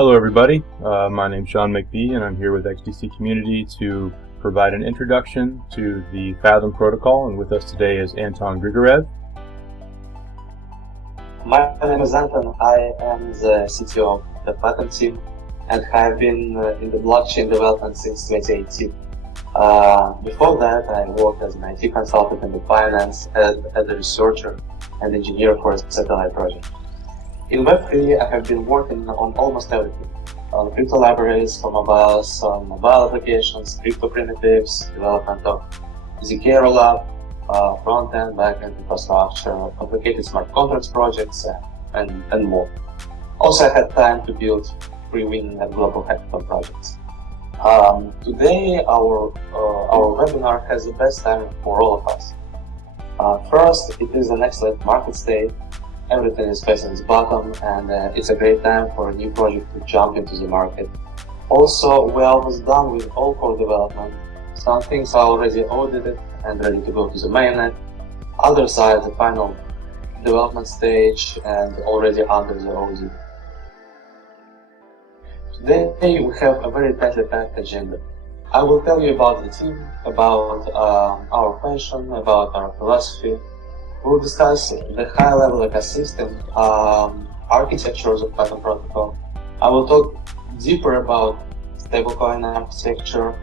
Hello everybody, my name is Jon McBee and I'm here with XDC Community to provide an introduction to the Fathom protocol, and with us today is Anton Grigorev. My name is Anton. I am the CTO of the Fathom team and have been in the blockchain development since 2018. Before that, I worked as an IT consultant in the finance, as a researcher and engineer for a satellite project. In Web3, I have been working on almost everything. On crypto libraries for mobiles, on mobile applications, crypto primitives, development of ZK rollup, front-end, back-end infrastructure, complicated smart contracts projects, and more. Also, I had time to build free-winning and global hackathon projects. Today, our webinar has the best time for all of us. First, it is an excellent market state. Everything is facing its bottom, and it's a great time for a new project to jump into the market. Also, we're almost done with all core development. Some things are already audited and ready to go to the mainnet. Others are at the final development stage and already under the audit. Today, we have a very tightly packed agenda. I will tell you about the team, about our passion, about our philosophy. We'll discuss the high-level ecosystem, architectures of Fathom protocol. I will talk deeper about stablecoin architecture,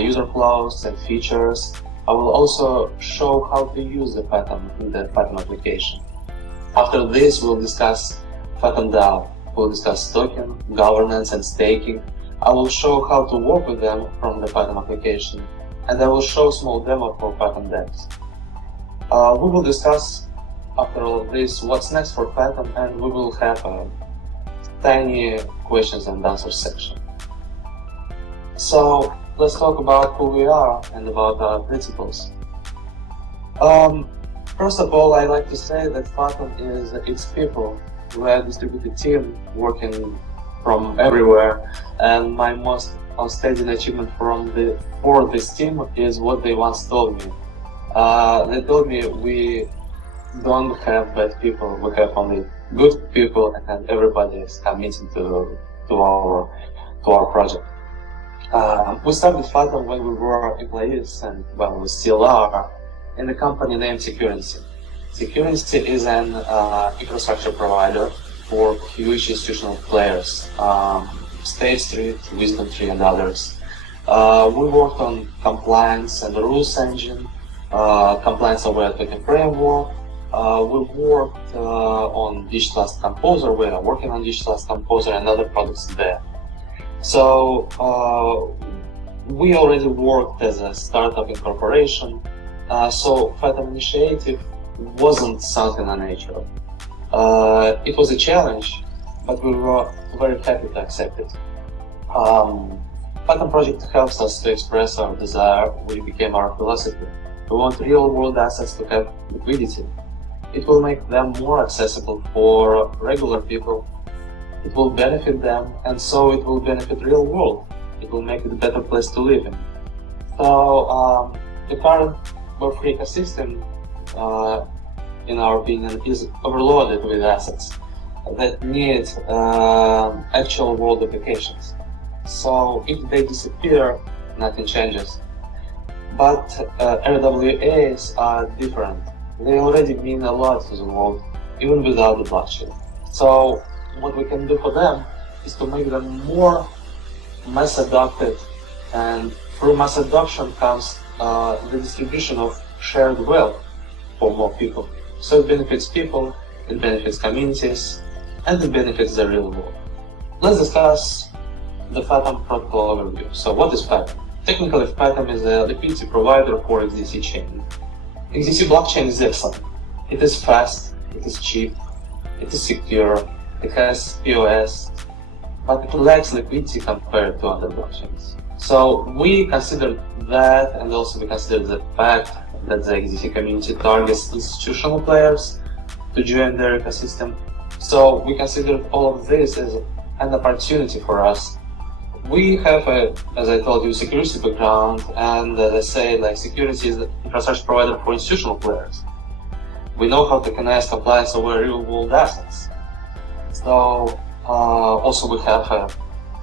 user flows and features. I will also show how to use the Fathom in the Fathom application. After this, we'll discuss Fathom DAO. We'll discuss token, governance, and staking. I will show how to work with them from the Fathom application, and I will show a small demo for Fathom devs. We will discuss, after all of this, what's next for Fathom, and we will have a tiny questions and answers section. So let's talk about who we are and about our principles. First of all, I like to say that Fathom is its people. We are a distributed team working from everywhere, and my most outstanding achievement for this team is what they once told me. They told me we don't have bad people, we have only good people, and everybody is committed to our project. We started Fathom when we were employees, and well, we still are, in a company named Security. Security is an infrastructure provider for huge institutional players, State Street, Wisdom Tree, and others. We worked on compliance and the rules engine, compliance aware token framework. We worked on Digital Asset Composer. We are working on Digital Asset Composer and other products there. So we already worked as a startup incorporation. So Fathom initiative wasn't something unnatural. It was a challenge, but we were very happy to accept it. Fathom project helps us to express our desire, which became our philosophy. We want real-world assets to have liquidity. It will make them more accessible for regular people. It will benefit them, and so it will benefit real world. It will make it a better place to live in. So the current Web3 ecosystem, in our opinion, is overloaded with assets that need actual world applications. So if they disappear, nothing changes. But RWAs are different. They already mean a lot to the world, even without the blockchain. So what we can do for them is to make them more mass adopted, and through mass adoption comes the distribution of shared wealth for more people. So it benefits people, it benefits communities, and it benefits the real world. Let's discuss the Fathom protocol overview. So what is Fathom? Technically, Fathom is a liquidity provider for XDC chain. XDC blockchain is excellent. It is fast, it is cheap, it is secure, it has POS, but it lacks liquidity compared to other blockchains. So we consider that, and also we consider the fact that the XDC community targets institutional players to join their ecosystem. So we consider all of this as an opportunity for us. We have as I told you, security background, and as I say, like, security is an infrastructure provider for institutional players. We know how to connect compliance over real-world assets. So Also, we have a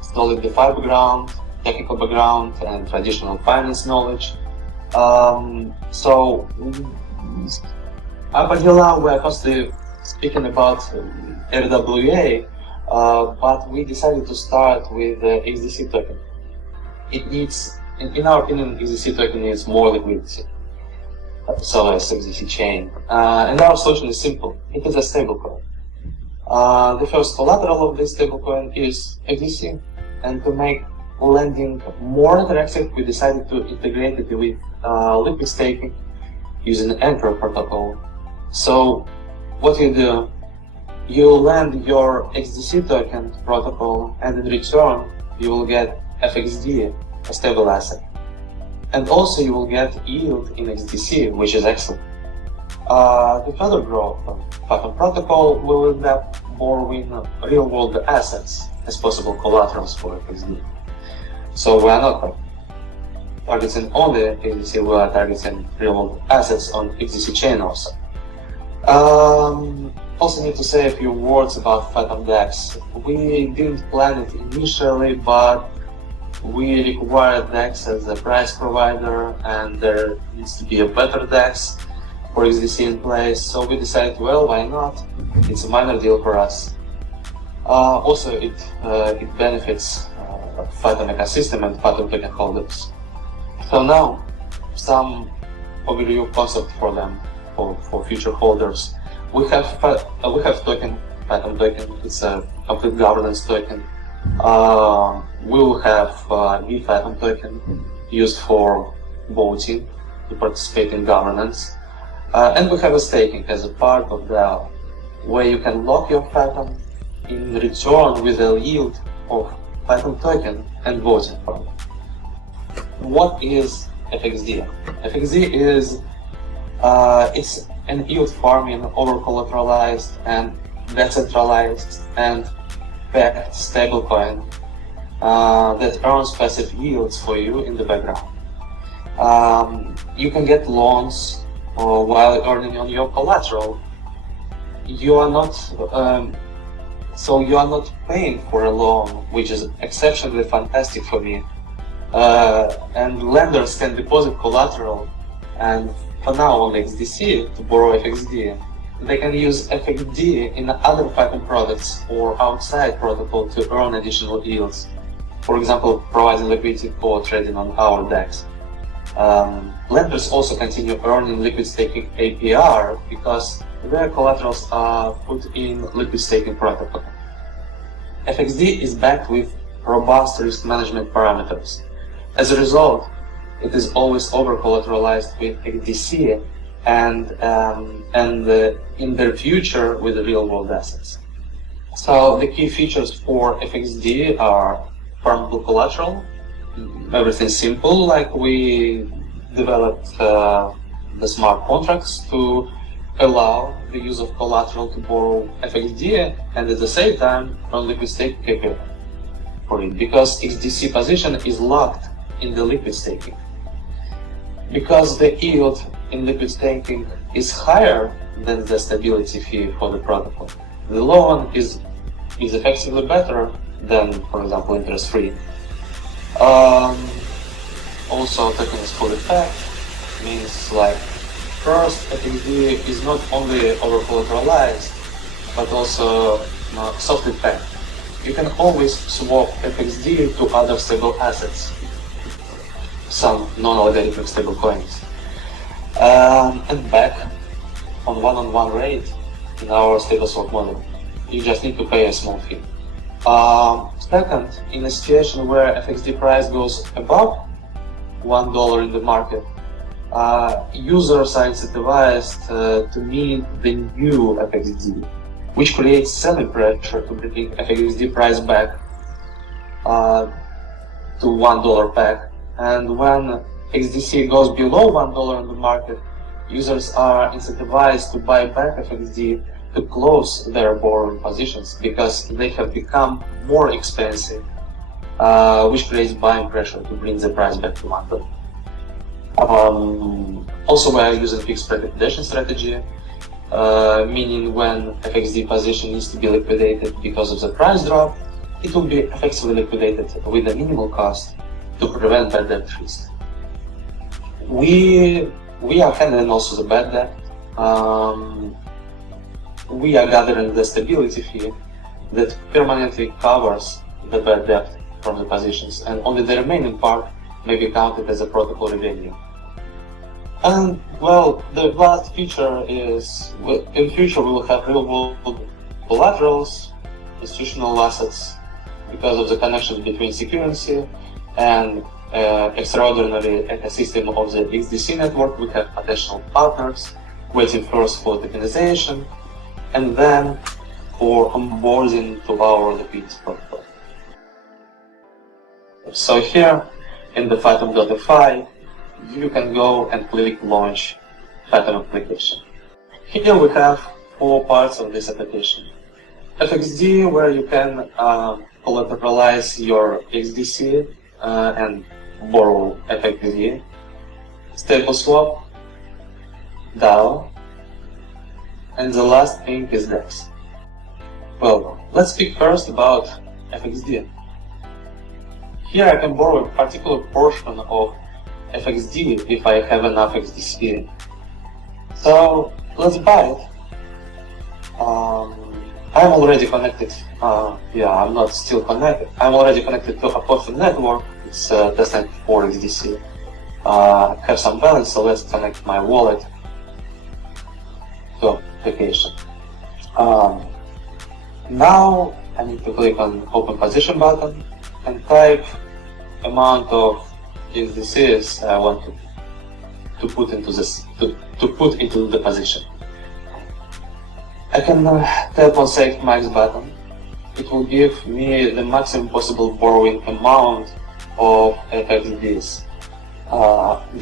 solid DeFi background, technical background, and traditional finance knowledge. So up until now, we are constantly speaking about RWA, but we decided to start with the XDC token. It needs, in our opinion, XDC token needs more liquidity, so as XDC chain. And our solution is simple. It is a stablecoin. The first collateral of this stablecoin is XDC, and to make lending more interactive, we decided to integrate it with liquid staking using the Anchor protocol. So what you do, you lend your XDC token protocol, and in return you will get FXD, a stable asset. And also you will get yield in XDC, which is excellent. The further growth of Fathom protocol will end up borrowing real-world assets as possible collaterals for FXD. So we are not targeting only XDC, we are targeting real-world assets on XDC chain also. Also need to say a few words about Fathom DEX. We didn't plan it initially, but we required DEX as a price provider, and there needs to be a better DEX for XDC in place, so we decided, well, why not? It's a minor deal for us. Also, it benefits Fathom ecosystem and Fathom token holders. So now, some overview concept for them, for future holders. We have token, Fathom token. It's a complete governance token. We will have Fathom token used for voting to participate in governance. And we have a staking as a part of the where you can lock your Fathom in return with a yield of Fathom token and voting power. What is FXD? FXD is it's an yield farming, over-collateralized and decentralized and backed stablecoin that earns passive yields for you in the background. You can get loans while earning on your collateral. You are not so you are not paying for a loan, which is exceptionally fantastic for me. And lenders can deposit collateral, and for now on XDC to borrow FXD. They can use FXD in other Fathom products or outside protocol to earn additional yields. For example, providing liquidity for trading on our DEX. Lenders also continue earning liquid staking APR because their collaterals are put in liquid staking protocol. FXD is backed with robust risk management parameters. As a result, it is always over-collateralized with XDC and in their future with the real-world assets. So the key features for FXD are farmable collateral. Everything's simple, like we developed the smart contracts to allow the use of collateral to borrow FXD and at the same time earn liquid stake KPI for it, because XDC position is locked in the liquid staking. Because the yield in liquid staking is higher than the stability fee for the protocol, the loan is effectively better than, for example, interest-free. Also, token is fully packed, means like first FXD is not only over-collateralized, but also softly packed. You can always swap FXD to other stable assets, some non-algorithmic stable coins, and back on one-on-one rate in our stable swap model. You just need to pay a small fee. Second, in a situation where FXD price goes above $1 in the market, users are incentivized to meet the new FXD, which creates selling pressure to bring FXD price back to $1 back. And when XDC goes below $1 in the market, users are incentivized to buy back FXD to close their borrowing positions because they have become more expensive, which creates buying pressure to bring the price back to $1. Also, we are using fixed recommendation strategy. meaning when FXD position needs to be liquidated because of the price drop, it will be effectively liquidated with a minimal cost to prevent bad debt risk. We are handling also the bad debt. We are gathering the stability fee that permanently covers the bad debt from the positions, and only the remaining part may be counted as a protocol revenue. And well, the last feature is, in future we will have real-world collaterals, institutional assets, because of the connection between security and extraordinary ecosystem of the XDC network. We have potential partners waiting first for tokenization and then for onboarding to our liquidity protocol. So here in the Fathom.fi, you can go and click launch Fathom application. Here we have 4 parts of this application. FXD, where you can collateralize your XDC and borrow FXD. Stable swap, DAO, and the last thing is DEX. Well, let's speak first about FXD. Here I can borrow a particular portion of FXD if I have enough XDC. So let's buy it. I'm already connected. I'm not still connected. I'm already connected to a Fathom network. It's testnet for XDC. Have some balance, so let's connect my wallet to application. Now I need to click on open position button and type amount of XDCs I want to put into this to put into the position. I can tap on Save Max button. It will give me the maximum possible borrowing amount of FXDs.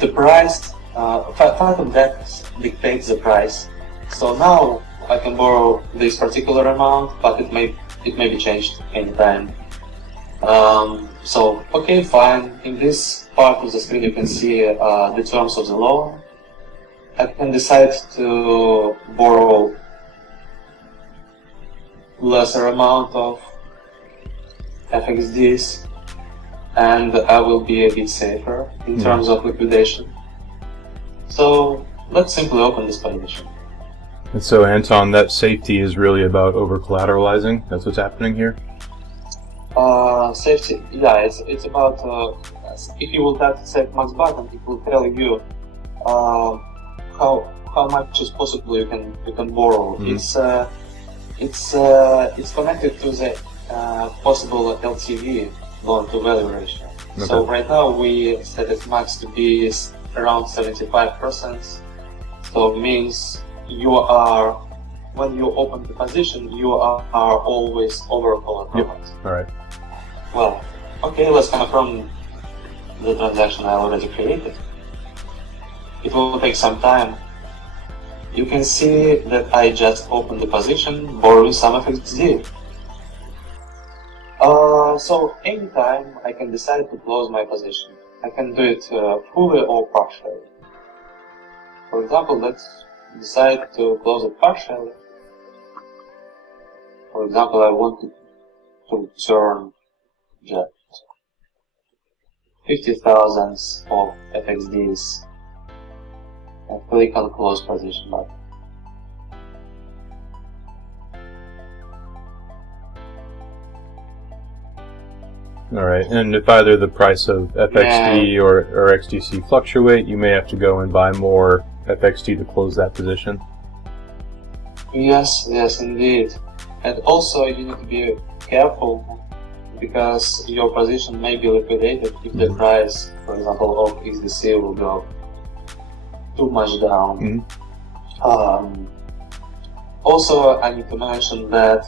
The price, Fathom DEX dictates the price. So now I can borrow this particular amount, but it may be changed anytime. So okay, fine. In this part of the screen you can see the terms of the loan. I can decide to borrow lesser amount of FXDs, and I will be a bit safer in terms of liquidation. So let's simply open this position. And so, Anton, that safety is really about over-collateralizing? That's what's happening here? Safety, yeah, it's about, if you will tap the Save Max button, it will tell you how much is possible you can borrow. It's connected to the possible LTV, loan to value ratio. Okay. So right now we set its max to be around 75%. So it means when you open the position, you are always over-collateralized. Yep. All right. Well, okay, let's confirm the transaction I already created. It will take some time. You can see that I just opened the position, borrowing some FXD. So anytime I can decide to close my position. I can do it fully or partially. For example, let's decide to close it partially. For example, I want to turn just 50,000 of FXDs and click on close position button. All right, and if either the price of FXD or XDC fluctuate, you may have to go and buy more FXD to close that position. Yes, indeed. And also you need to be careful because your position may be liquidated if the price, for example, of XDC will go too much down. Also, I need to mention that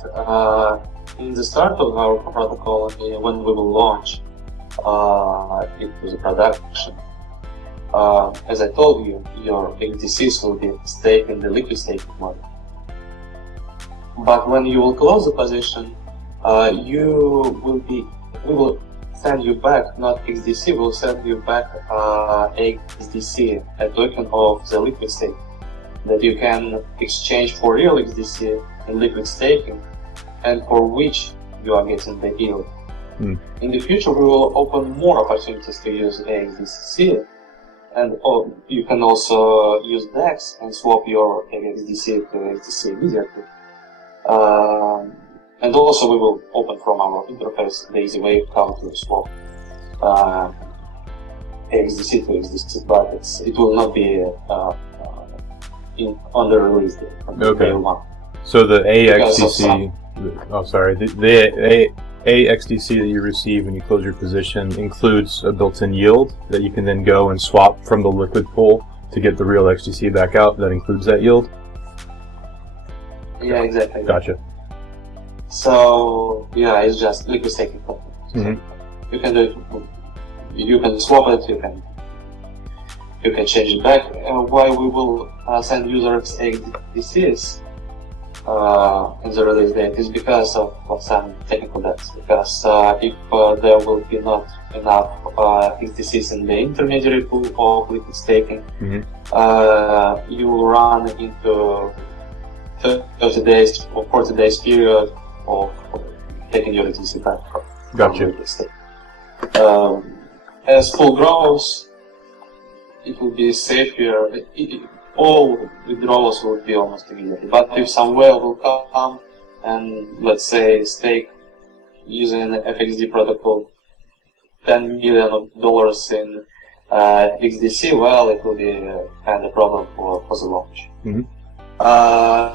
in the start of our protocol, when we will launch it to the production, as I told you, your XDCs will be staked in the liquid staking model. But when you will close the position, we will send you back, not XDC, will send you back XDC, a token of the liquid stake. that you can exchange for real XDC in liquid staking and for which you are getting the yield. In the future, we will open more opportunities to use XDC, and you can also use DEX and swap your XDC to XDC immediately. And also we will open from our interface the easy way how to swap XDC to XDC, but it will not be on the release date. Okay. So the AXDC, the AXDC that you receive when you close your position includes a built-in yield that you can then go and swap from the liquid pool to get the real XDC back out. That includes that yield? Yeah, exactly. Gotcha. So yeah, it's just liquid staking. You can do it. You can swap it. You can change it back. Why we will send users XDCs in the release date is because of some technical debts. Because if there will be not enough XDCs in the intermediary pool of liquid staking, you will run into 30 days or 40 days period of taking your XDC back from liquid staking. As pool grows, it will be safer. All withdrawals will be almost immediately. But if some whale will come and, let's say, stake using the FXD protocol $10 million in XDC, well, it will be kind of a problem for the launch.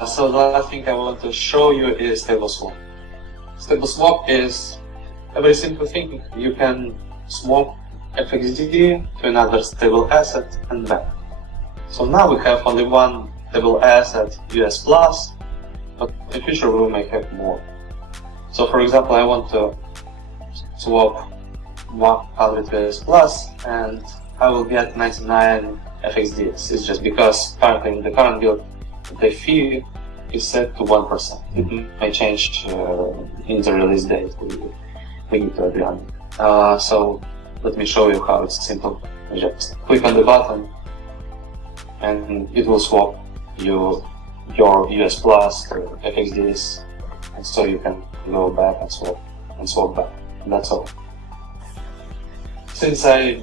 So the last thing I want to show you is stable swap. Stable swap is a very simple thing. You can swap FXD to another stable asset and back. So now we have only one stable asset, US plus, but in the future we may have more. So for example, I want to swap 100 US plus and I will get 99 FXDs. It's just because currently in the current build, the fee is set to 1%. It may change in the release date. We need to agree on it. So let me show you how it's simple. You just click on the button and it will swap your US plus to FXDs, and so you can go back and swap back. And that's all. Since I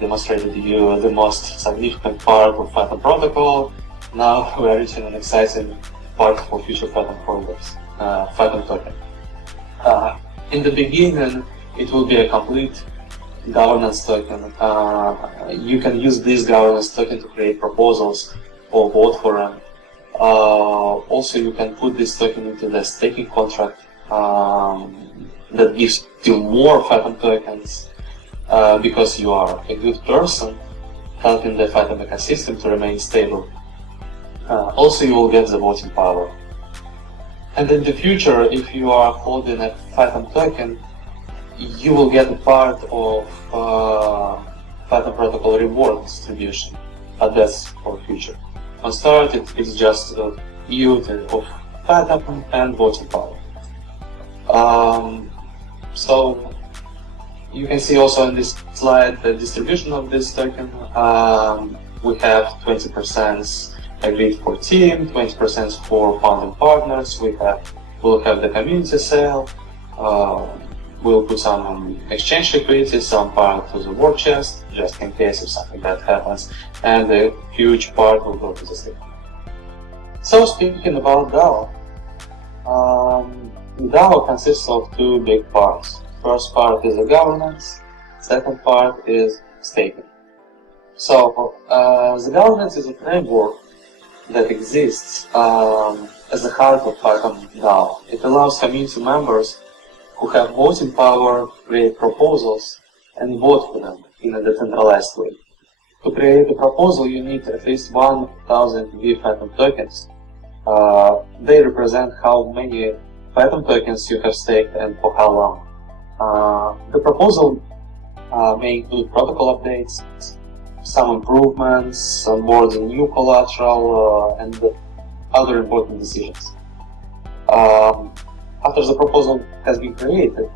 demonstrated you the most significant part of Fathom protocol, now we are reaching an exciting part for future Fathom holders, Fathom token. In the beginning, it will be a complete governance token. You can use this governance token to create proposals or vote for them. Also, you can put this token into the staking contract that gives you more Fathom tokens because you are a good person helping the Fathom ecosystem to remain stable. Also, you will get the voting power. And in the future, if you are holding a Fathom token, you will get a part of Fathom protocol reward distribution, but that's for future. On start, it's just yield of Fathom and voting power. So you can see also in this slide the distribution of this token. We have 20% agreed for team, 20% for founding partners. We'll have the community sale. We'll put some exchange liquidity, some part to the war chest, just in case if something bad happens, and a huge part will go to the stake. So speaking about DAO, DAO consists of two big parts. First part is the governance, second part is staking. So the governance is a framework that exists as the heart of Fathom DAO. It allows community members who have voting power create proposals and vote for them in a decentralized way. To create a proposal, you need at least 1,000 Fathom tokens. They represent how many Fathom tokens you have staked and for how long. The proposal may include protocol updates, some improvements, onboarding new collateral, and other important decisions. After the proposal has been created,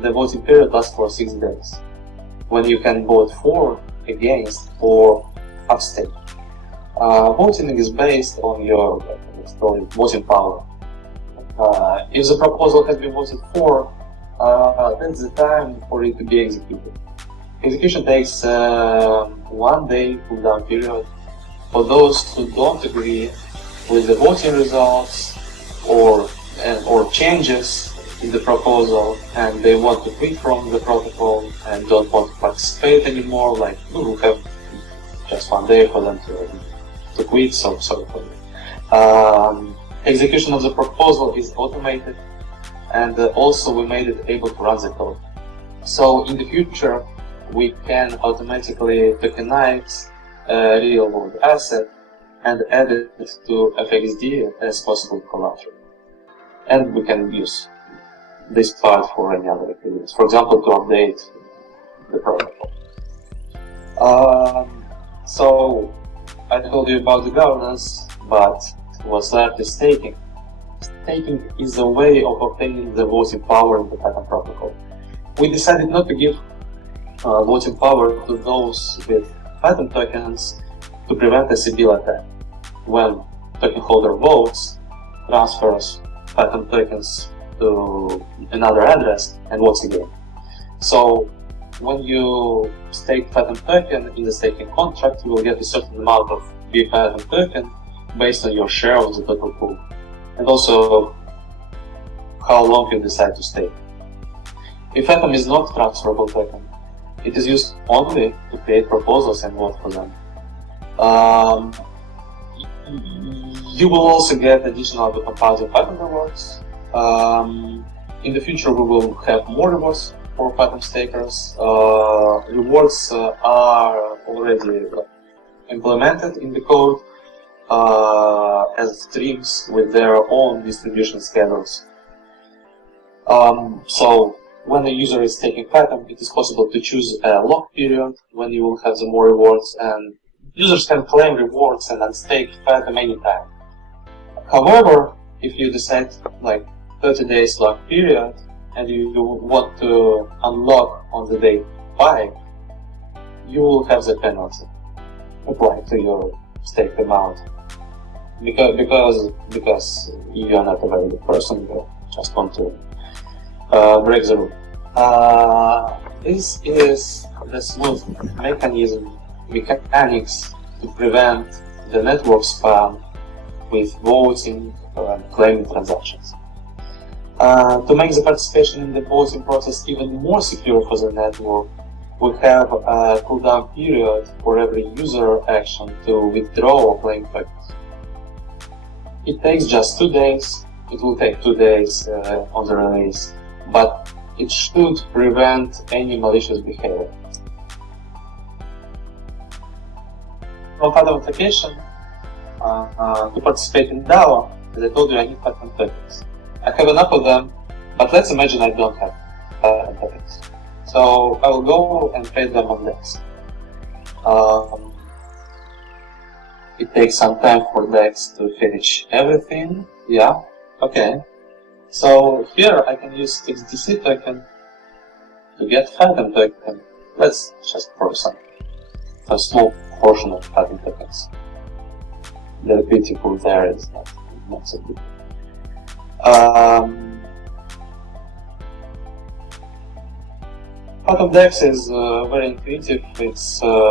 the voting period lasts for 6 days, when you can vote for, against, or abstain. Voting is based on your, let's call it, voting power. If the proposal has been voted for, that's the time for it to be executed. Execution takes 1 day cooldown period. For those who don't agree with the voting results or changes in the proposal, and they want to quit from the protocol and don't want to participate anymore, like we will have just 1 day for them to quit. So execution of the proposal is automated, and also we made it able to run the code. So in the future, we can automatically tokenize a real-world asset and add it to FXD as possible collateral. And we can use this part for any other activities. For example, to update the protocol. So I told you about the governance, but what's left is staking. Staking is a way of obtaining the voting power in the Fathom protocol. We decided not to give voting power to those with Fathom tokens to prevent a Sibyl attack. When token holder votes, transfers Fathom tokens to another address and votes again. So when you stake Fathom token in the staking contract, you will get a certain amount of Fathom token based on your share of the total pool, and also how long you decide to stake. If Fathom is not transferable token, it is used only to create proposals and vote for them. You will also get additional compounding Fathom rewards. In the future, we will have more rewards for Fathom stakers. Rewards are already implemented in the code as streams with their own distribution schedules. So when a user is taking Fathom, it is possible to choose a lock period when you will have the more rewards, and users can claim rewards and unstake Fathom anytime. However, if you decide like 30 days lock period and you want to unlock on the day 5, you will have the penalty applied to your staked amount because you are not a very good person, you just want to break the rule. This is the smooth mechanics to prevent the network spam with voting and claiming transactions. To make the participation in the voting process even more secure for the network, we have a cooldown period for every user action to withdraw or claim tokens. It takes just 2 days. It will take 2 days on the release, but it should prevent any malicious behavior. From Fathom authentication, to participate in DAO, as I told you, I need Fathom tokens. I have enough of them, but let's imagine I don't have Fathom tokens. So I will go and trade them on DEX. It takes some time for DEX to finish everything. Yeah, okay. So here I can use XDC token to get Fathom token. Let's just process a small portion of Fathom tokens. The liquidity pool there is not so good. Fathom DEX is very intuitive. It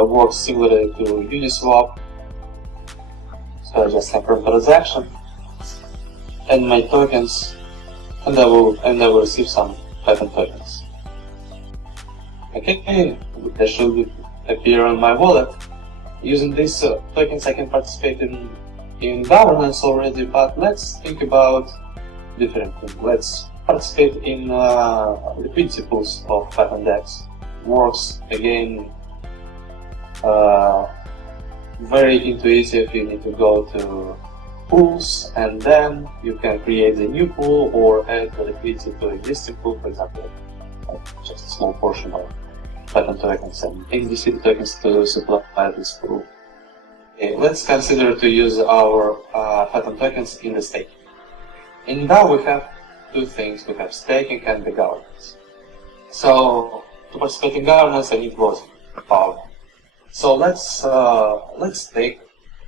works similarly to Uniswap. So I just confirm the transaction and my tokens, and I will receive some Fathom tokens. Okay, they should appear on my wallet. Using these tokens, I can participate in governance already, but let's think about different things. Let's participate in liquidity pools of Fathom DEX. Works again very intuitive. You need to go to pools and then you can create a new pool or add the liquidity to existing pool, for example, just a small portion of Fathom tokens and XDC tokens to supply this pool. Okay, let's consider to use our Fathom tokens in the stake. In DAO we have two things. We have staking and the governance. So to participate in governance I need voting power. So let's stake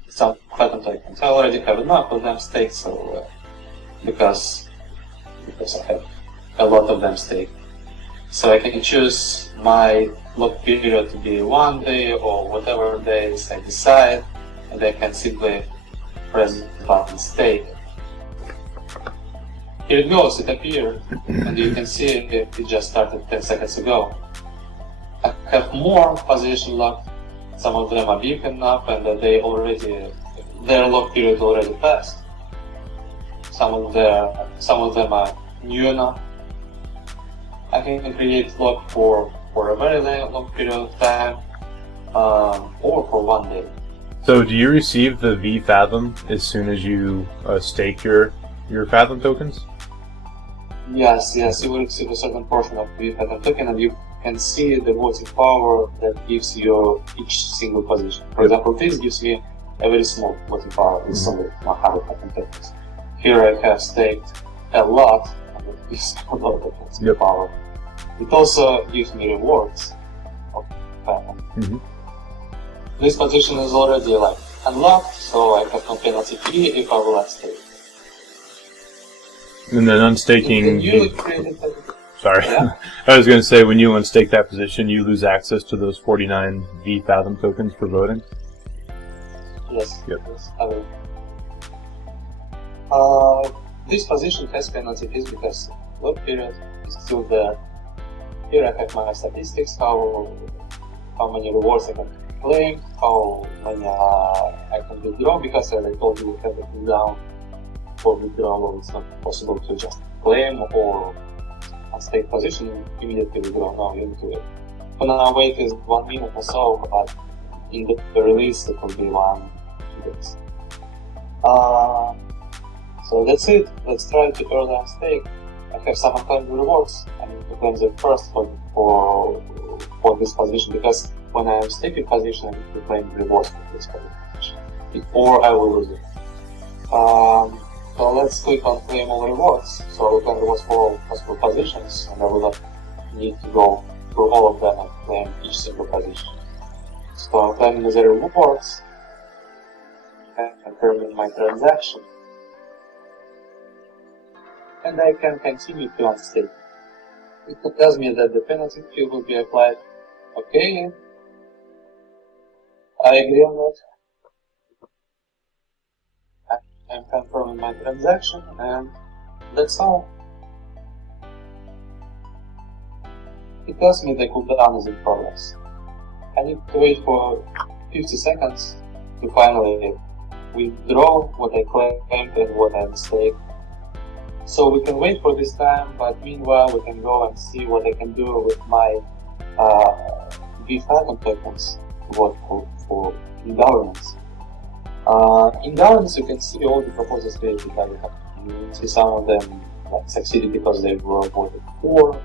some Fathom tokens. I already have enough of them staked, so because I have a lot of them staked. So I can choose my lock period to be 1 day or whatever days I decide, and I can simply press the button stake. Here it goes, it appeared, and you can see it just started 10 seconds ago. I have more position locked. Some of them are big enough and their lock period already passed. Some of them are new enough. I can create lock for a very long period of time, or for 1 day. So do you receive the V Fathom as soon as you stake your Fathom tokens? Yes, you will receive a certain portion of the Fathom token, and you can see the voting power that gives you each single position. For example, this gives me a very small voting power. It's only 100 Fathom tokens. Here I have staked a lot, and it gives a lot of voting power. It also gives me rewards of Fathom. This position is already unlocked, so I have no penalty fee if I will unstake. And then unstaking. Sorry, yeah? I was going to say, when you unstake that position, you lose access to those 49 V Fathom tokens for voting? Yes, yep. Yes, I will. This position has penalty fees because lock period is still there. Here I have my statistics, how many rewards I can claim, how many I can withdraw, because as I told you, we have it down for withdrawal. It's not possible to just claim or unstake position and immediately withdraw. No, you need to wait. For now, wait is 1 minute or so, but in the release it will be 1 days. So that's it. Let's try to early unstake. I have some unclaimed rewards. I need to claim the first for this position, because when I am staking position, I need to claim rewards for this position, or I will lose it. So let's click on claim all rewards. So I will claim rewards for all possible positions, and I will not need to go through all of them and claim each single position. So I'm claiming the rewards and confirming my transaction. And I can continue to unstake. It tells me that the penalty fee will be applied. Okay, I agree on that. I'm confirming my transaction, and that's all. It tells me the cooldown is in progress. I need to wait for 50 seconds to finally withdraw what I claimed and what I staked. So we can wait for this time, but meanwhile we can go and see what I can do with my Fathom tokens to vote for governance. In governance, you can see all the proposals created by the company. You see some of them succeeded because they were voted for,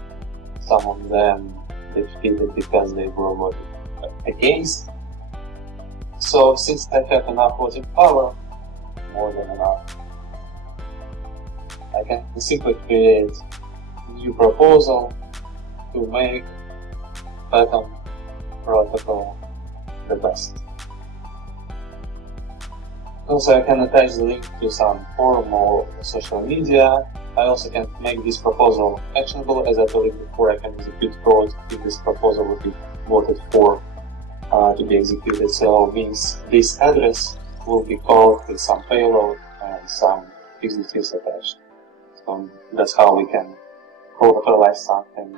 some of them defeated because they were voted against. So since I have enough voting power, more than enough, I can simply create a new proposal to make Fathom protocol the best. Also, I can attach the link to some forum or social media. I also can make this proposal actionable. As I told you before, I can execute code if this proposal will be voted for to be executed. So it means this address will be called with some payload and some XDCs attached. So that's how we can collateralize something,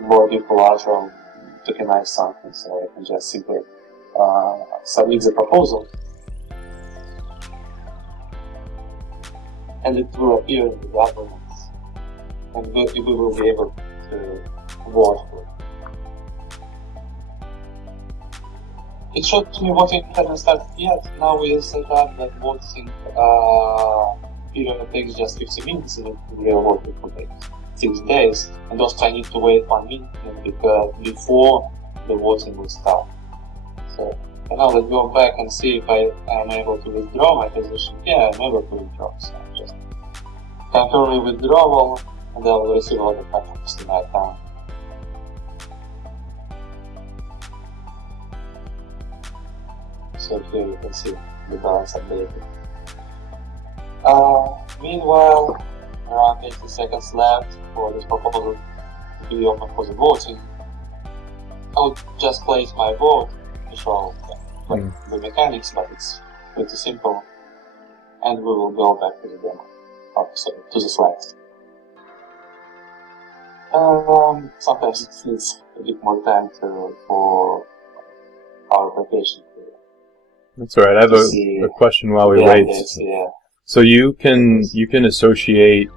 more collateral, tokenize something. So I can just simply submit the proposal, and it will appear in the governance, and we will be able to vote for it. It shows me voting hasn't started yet. Now we set up that voting period takes just 50 minutes, and the real voting will take 6 days. And also I need to wait 1 minute before the voting will start. So now let's go back and see if I am able to withdraw my position. Yeah, I'm able to withdraw, so I'm just confirming withdrawal, and I will receive all the patterns in my account. So here you can see the balance updated. Meanwhile, around 80 seconds left for this proposal to be open for the voting. I would just place my vote to show the mechanics, but it's pretty simple. And we will go back to the demo, to the slides. Sometimes it needs a bit more time for our application. That's all right. I have a question while we wait. Yeah. So you can associate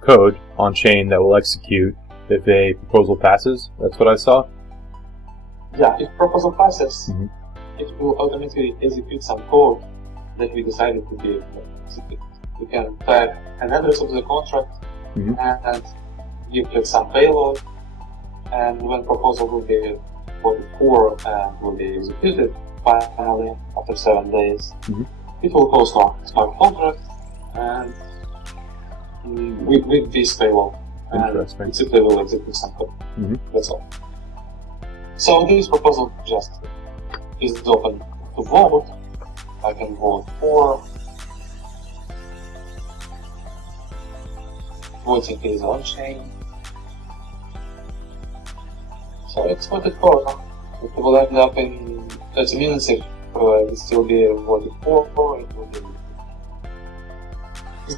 code on chain that will execute if a proposal passes. That's what I saw. Yeah, if proposal passes, it will automatically execute some code that we decided to be executed. We can type an address of the contract and give it some payload, and when proposal will be 44 and will be executed finally after 7 days, it will post on smart contract and with this payload, and it simply will execute some code. That's all. So this proposal just is open to vote. I can vote for. Voting is on chain. So it's voted for. It will end up in 30 minutes if it still be voted for, it will be.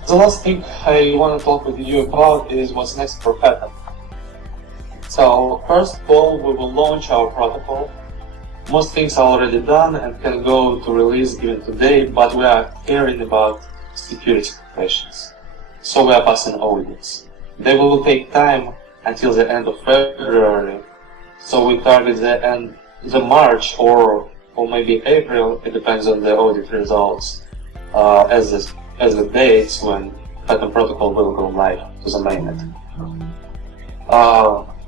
The last thing I want to talk with you about is what's next for Fathom. So first of all, we will launch our protocol. Most things are already done and can go to release even today, but we are caring about security questions. So we are passing audits. They will take time until the end of February. So we target the March or maybe April. It depends on the audit results as the dates when Fathom protocol will go live to the mainnet.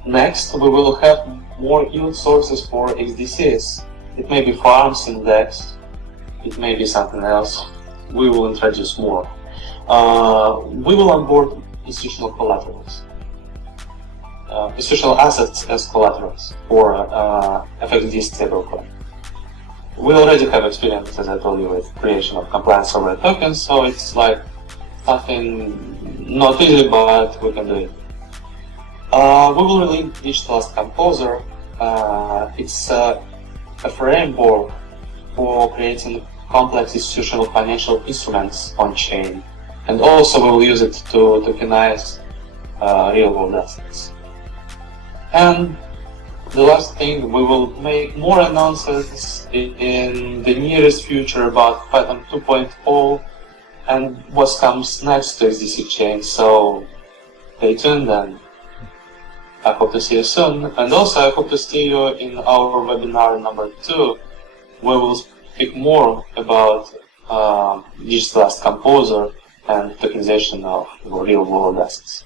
Next, we will have more yield sources for XDCs. It may be farms indexed, it may be something else. We will introduce more. We will onboard institutional collaterals, institutional assets as collaterals for FXD stablecoin. We already have experience, as I told you, with creation of compliance over tokens, so it's like something not easy, but we can do it. We will release Digital Asset Composer. It's a framework for creating complex institutional financial instruments on chain, and also we will use it to tokenize real-world assets. And the last thing, we will make more announcements in the nearest future about Fathom 2.0 and what comes next to XDC chain. So stay tuned, and I hope to see you soon. And also I hope to see you in our webinar number 2, where we'll speak more about Digital Asset Composer and tokenization of real-world assets.